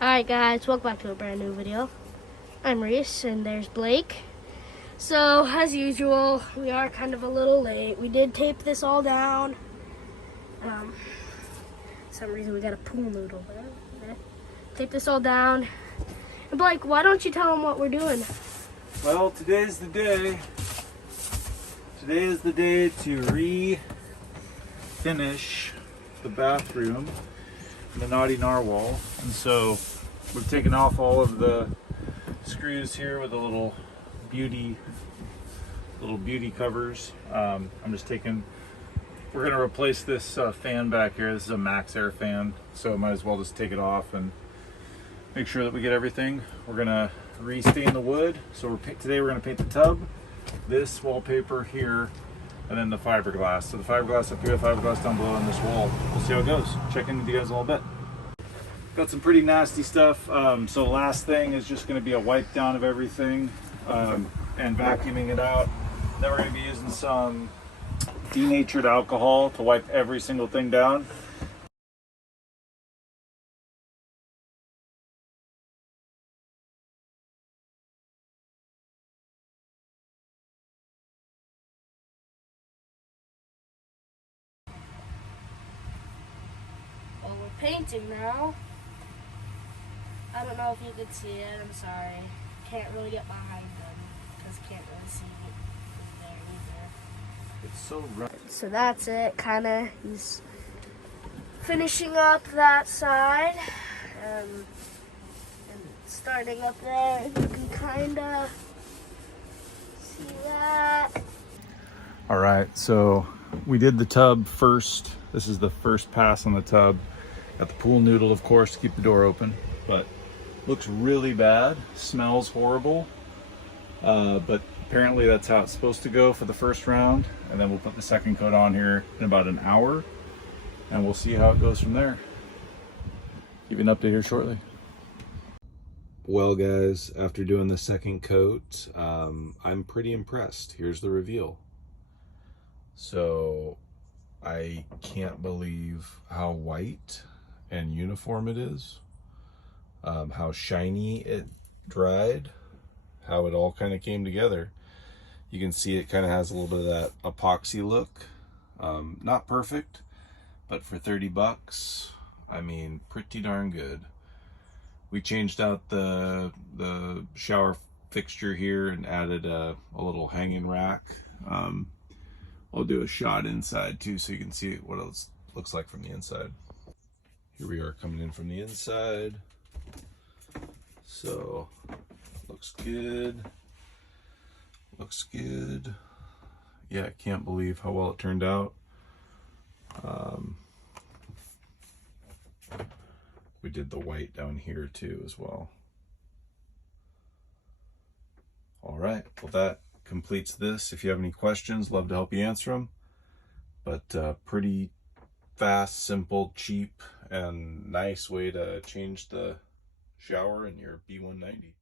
Alright guys, welcome back to a brand new video. I'm Rhys and there's Blake. So as usual, we are kind of a little late. We did tape this all down. For some reason we got a pool noodle there. Tape this all down. And Blake, why don't you tell them what we're doing? Well, today's the day. Today is the day to refinish the bathroom in the Knotty Narwhal. And so we've taken off all of the screws here with the little beauty covers. We're gonna replace this fan back here. This is a max air fan, so I might as well just take it off and make sure that we get everything. We're gonna restain the wood. So today we're gonna paint the tub, this wallpaper here, and then the fiberglass. So the fiberglass up here, the fiberglass down below, and this wall. We'll see how it goes. Check in with you guys in a little bit. Got some pretty nasty stuff. So last thing is just gonna be a wipe down of everything and vacuuming it out. Then we're gonna be using some denatured alcohol to wipe every single thing down. Well, we're painting now. I don't know if you could see it, I'm sorry. Can't really get behind them because can't really see it there either. It's so rough. So that's it, kinda. He's finishing up that side. And starting up there, you can kinda see that. All right, so we did the tub first. This is the first pass on the tub. Got the pool noodle, of course, to keep the door open, but looks really bad, smells horrible. But apparently that's how it's supposed to go for the first round. And then we'll put the second coat on here in about an hour and we'll see how it goes from there. Give you an update here shortly. Well guys, after doing the second coat, I'm pretty impressed. Here's the reveal. So I can't believe how white and uniform it is, how shiny it dried, how it all kind of came together. You can see it kind of has a little bit of that epoxy look. Not perfect, but for 30 bucks, I mean, pretty darn good. We changed out the shower fixture here and added a little hanging rack. I'll do a shot inside too so you can see what it looks like from the inside. Here we are coming in from the inside. So, looks good. Looks good. Yeah, I can't believe how well it turned out. We did the white down here too as well. All right, well that completes this. If you have any questions, love to help you answer them. But pretty fast, simple, cheap, and nice way to change the shower in your B190.